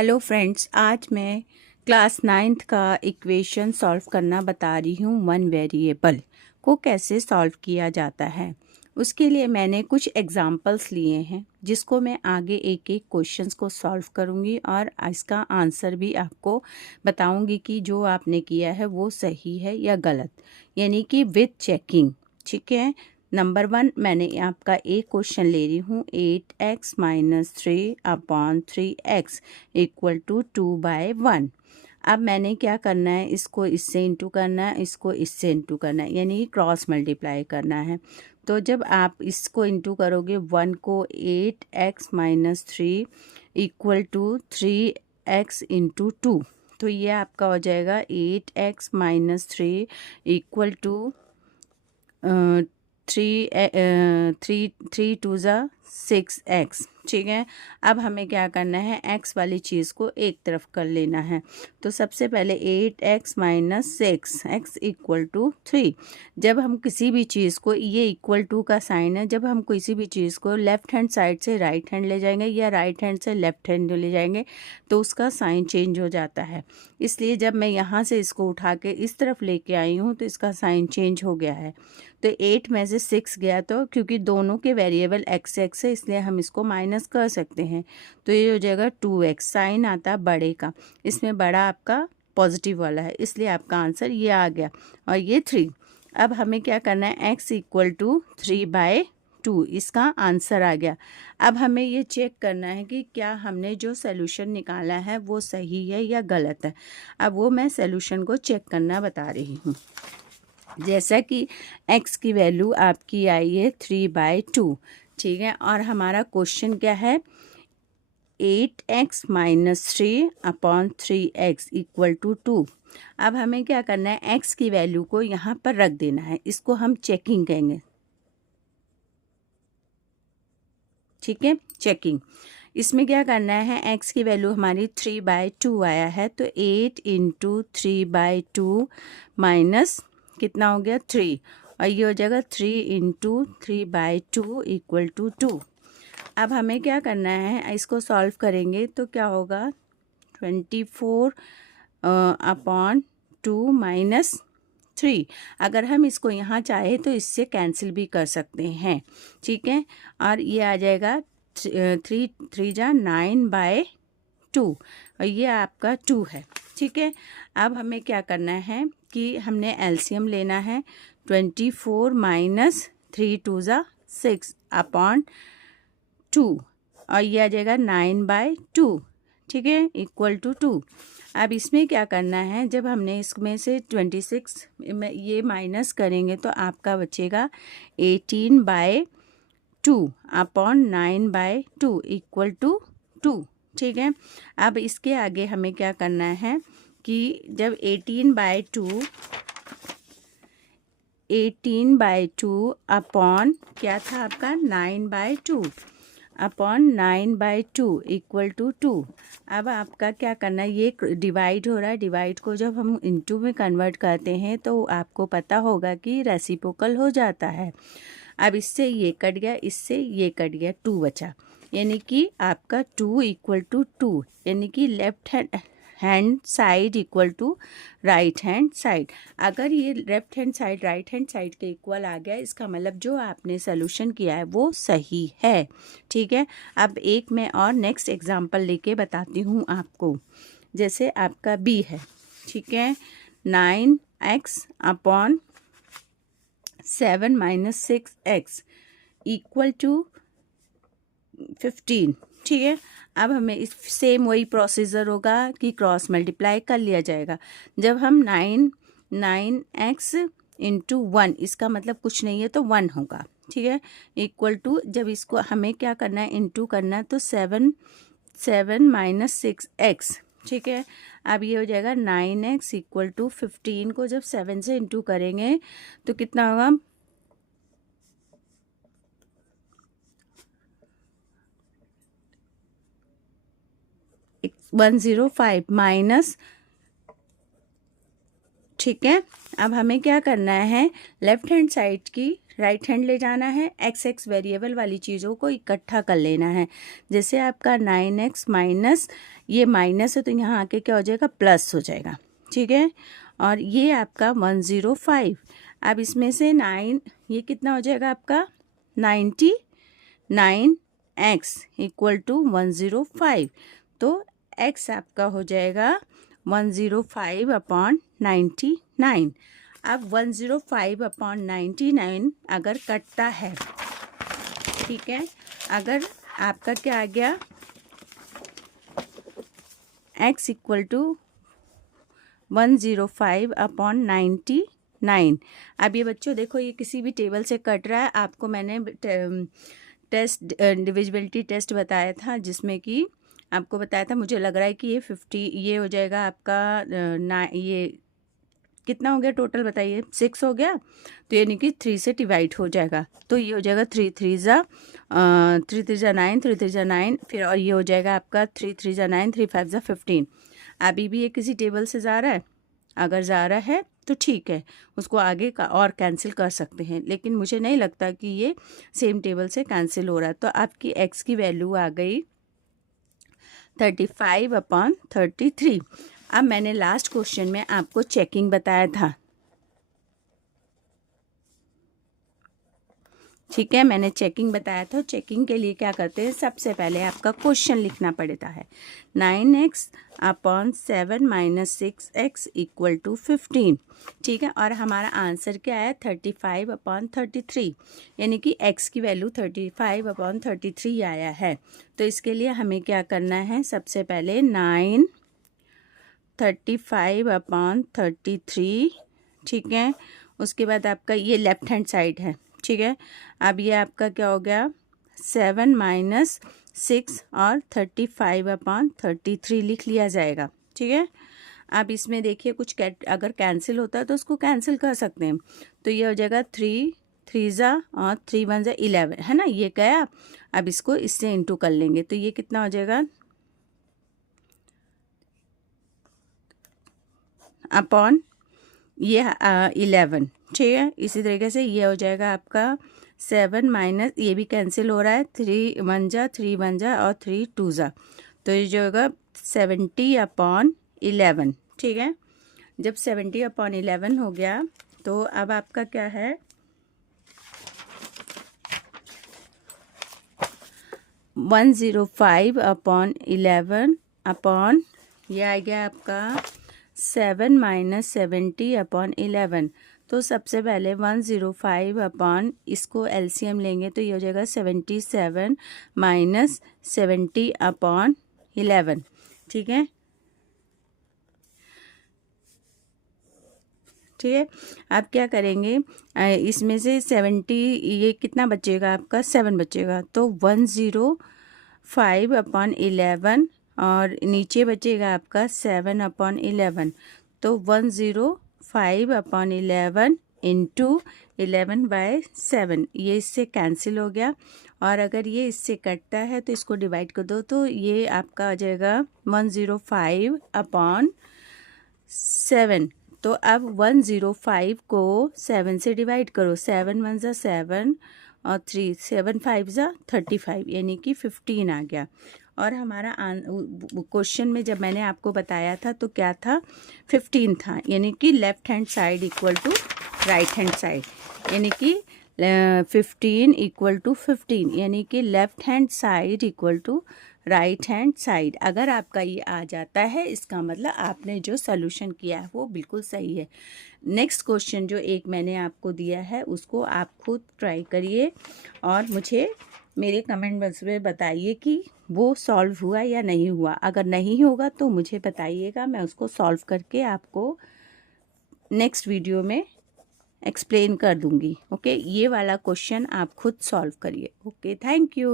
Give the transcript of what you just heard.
Hello friends, आज मैं class 9th का इक्वेशन सॉल्व करना बता रही हूँ। वन वेरिएबल को कैसे सॉल्व किया जाता है उसके लिए मैंने कुछ एग्जांपल्स लिए हैं, जिसको मैं आगे एक एक क्वेश्चंस को सॉल्व करूँगी और इसका आंसर भी आपको बताऊँगी कि जो आपने किया है वो सही है या गलत, यानी कि विथ चेकिंग। ठीक है। नंबर 1 मैंने आपका एक क्वेश्चन ले रही हूँ। 8x - 3/3x = 2/1। अब मैंने क्या करना है, इसको इससे इंटू करना है, इसको इससे इंटू करना है, यानी क्रॉस मल्टीप्लाई करना है। तो जब आप इसको इंटू करोगे 1 को 8x - 3 = 3x × 2, तो ये आपका हो जाएगा 8x - 3 = 3 2 ज़ा 6x। ठीक है। अब हमें क्या करना है, x वाली चीज़ को एक तरफ कर लेना है। तो सबसे पहले 8x - 6x = 3। जब हम किसी भी चीज़ को, ये इक्वल टू का साइन है, जब हम किसी भी चीज़ को लेफ़्ट हैंड साइड से राइट हैंड ले जाएंगे या राइट हैंड से लेफ़्ट हैंड ले जाएंगे तो उसका साइन चेंज हो जाता है। इसलिए जब मैं यहाँ से इसको उठा के इस तरफ लेके आई हूँ तो इसका साइन चेंज हो गया है। तो 8 में से 6 गया, तो क्योंकि दोनों के वेरिएबल x है इसलिए हम इसको माइनस कर सकते हैं। तो ये हो जाएगा 2x। साइन आता बड़े का, इसमें बड़ा आपका पॉजिटिव वाला है, इसलिए आपका आंसर ये आ गया। और ये 3। अब हमें क्या करना है, x = 3/2, इसका आंसर आ गया। अब हमें ये चेक करना है कि क्या हमने जो सोल्यूशन निकाला है वो सही है या गलत है। अब वो मैं सोल्यूशन को चेक करना बता रही हूँ। जैसा कि x की वैल्यू आपकी आई है 3/2। ठीक है। और हमारा क्वेश्चन क्या है, 8x - 3/3x = 2। अब हमें क्या करना है, x की वैल्यू को यहाँ पर रख देना है, इसको हम चेकिंग कहेंगे। ठीक है, चेकिंग। इसमें क्या करना है, x की वैल्यू हमारी 3/2 आया है, तो 8 × 3/2 माइनस कितना हो गया 3, और ये हो जाएगा 3 × 3/2 = 2। अब हमें क्या करना है, इसको सॉल्व करेंगे तो क्या होगा, 24/2 - 3। अगर हम इसको यहाँ चाहे तो इससे कैंसिल भी कर सकते हैं। ठीक है। और ये आ जाएगा 3 3 × 9/2, और ये आपका 2 है। ठीक है। अब हमें क्या करना है कि हमने एलसीएम लेना है। 24 - 3 2 ज़ा 6/2, और ये आ जाएगा 9/2। ठीक है, = 2। अब इसमें क्या करना है, जब हमने इसमें से 26 में ये माइनस करेंगे तो आपका बचेगा 18/2/9/2 = 2। ठीक है। अब इसके आगे हमें क्या करना है कि जब 18/2 अपॉन क्या था आपका 9/2 = 2। अब आपका क्या करना है, ये डिवाइड हो रहा है, डिवाइड को जब हम इनटू में कन्वर्ट करते हैं तो आपको पता होगा कि रेसिप्रोकल हो जाता है। अब इससे ये कट गया, इससे ये कट गया, 2 बचा, यानी कि आपका 2 = 2, यानी कि left hand side = right hand side. अगर ये left hand side right hand side के इक्वल आ गया, इसका मतलब जो आपने सोल्यूशन किया है वो सही है। ठीक है। अब एक मैं और नेक्स्ट एग्जांपल लेके बताती हूँ आपको। जैसे आपका b है। ठीक है, 9x / 7 - 6x = 15। ठीक है। अब हमें इस सेम वही प्रोसीजर होगा कि क्रॉस मल्टीप्लाई कर लिया जाएगा। जब हम 9x × 1, इसका मतलब कुछ नहीं है तो 1 होगा। ठीक है, = जब इसको हमें क्या करना है, इंटू करना है, तो 7 - 6x। ठीक है। अब ये हो जाएगा 9x = 15 को जब 7 से इंटू करेंगे तो कितना होगा, 105 माइनस। ठीक है। अब हमें क्या करना है, लेफ्ट हैंड साइड की राइट हैंड ले जाना है, x वेरिएबल वाली चीज़ों को इकट्ठा कर लेना है। जैसे आपका 9x माइनस ये माइनस है तो यहाँ आके क्या हो जाएगा, प्लस हो जाएगा, ठीक है। और ये आपका 105। अब इसमें से 9, ये कितना हो जाएगा आपका 99x इक्वल टू 105। तो x आपका हो जाएगा 105/99। अब 105/99 अगर कटता है, ठीक है, अगर आपका क्या आ गया, x इक्वल टू 105/99। अब ये बच्चों देखो, ये किसी भी टेबल से कट रहा है। आपको मैंने टेस्ट डिविजिबिलिटी टेस्ट बताया था, जिसमें कि आपको बताया था, मुझे लग रहा है कि ये 50, ये हो जाएगा आपका ये कितना हो गया टोटल बताइए, 6 हो गया। तो यानी कि 3 से डिवाइड हो जाएगा, तो ये हो जाएगा 3 3 जा 9, 3 3 जा 9, फिर और ये हो जाएगा आपका 3 3 जा 9, 3 5 जा 15। अभी भी ये किसी टेबल से जा रहा है, अगर जा रहा है तो ठीक है, उसको आगे का और कैंसिल कर सकते हैं, लेकिन मुझे नहीं लगता कि ये सेम टेबल से कैंसिल हो रहा है। तो आपकी x की वैल्यू आ गई 35/33। अब मैंने लास्ट क्वेश्चन में आपको चेकिंग बताया था, ठीक है, मैंने चेकिंग बताया था। चेकिंग के लिए क्या करते हैं, सबसे पहले आपका क्वेश्चन लिखना पड़ता है। 9x/7 - 6x इक्वल टू 15, ठीक है। और हमारा आंसर क्या है, 35/33, यानी कि x की वैल्यू 35/33 आया है। तो इसके लिए हमें क्या करना है, सबसे पहले 9 35/33, ठीक है। उसके बाद आपका ये लेफ्ट हैंड साइड है, ठीक है। अब ये आपका क्या हो गया, 7 - 6 और 35/33 लिख लिया जाएगा, ठीक है। अब इसमें देखिए कुछ अगर कैंसिल होता है तो उसको कैंसिल कर सकते हैं। तो ये हो जाएगा 3 3 जा और 3 1 जा 11, है ना, ये गया। अब इसको इससे इंटू कर लेंगे, तो ये कितना हो जाएगा, अपॉन ये 11, ठीक है। इसी तरीके से ये हो जाएगा आपका 7 माइनस, ये भी कैंसिल हो रहा है, 3 1 जा 3 1 जा और 3 2 जा, तो ये जो होगा 70/11, ठीक है। जब 70/11 हो गया, तो अब आपका क्या है, 105/11 अपॉन ये आ गया आपका 7 - 70/11। तो सबसे पहले 105 इसको एलसीएम लेंगे तो ये हो जाएगा 77 - 70/11, ठीक है, ठीक है। आप क्या करेंगे, इसमें से 70, ये कितना बचेगा आपका, 7 बचेगा, तो 105/11 और नीचे बचेगा आपका 7/11, तो 105/11 इंटू 11/7, ये इससे कैंसिल हो गया। और अगर ये इससे कटता है तो इसको डिवाइड कर दो, तो ये आपका आ जाएगा 105/7। तो अब 105 को 7 से डिवाइड करो, 7 1 जा 7 और 3 7 5 जा 35, यानी कि 15 आ गया। और हमारा क्वेश्चन में जब मैंने आपको बताया था तो क्या था, 15 था, यानी कि left hand side equal to right hand side, यानी कि 15 इक्वल टू 15, यानी कि left hand side equal to right hand side. अगर आपका ये आ जाता है, इसका मतलब आपने जो सोल्यूशन किया है वो बिल्कुल सही है। नेक्स्ट क्वेश्चन जो एक मैंने आपको दिया है उसको आप खुद ट्राई करिए और मुझे मेरे कमेंट बॉक्स में बताइए कि वो सॉल्व हुआ या नहीं हुआ। अगर नहीं होगा तो मुझे बताइएगा, मैं उसको सॉल्व करके आपको नेक्स्ट वीडियो में एक्सप्लेन कर दूंगी। ओके, ये वाला क्वेश्चन आप खुद सॉल्व करिए। Okay, thank you.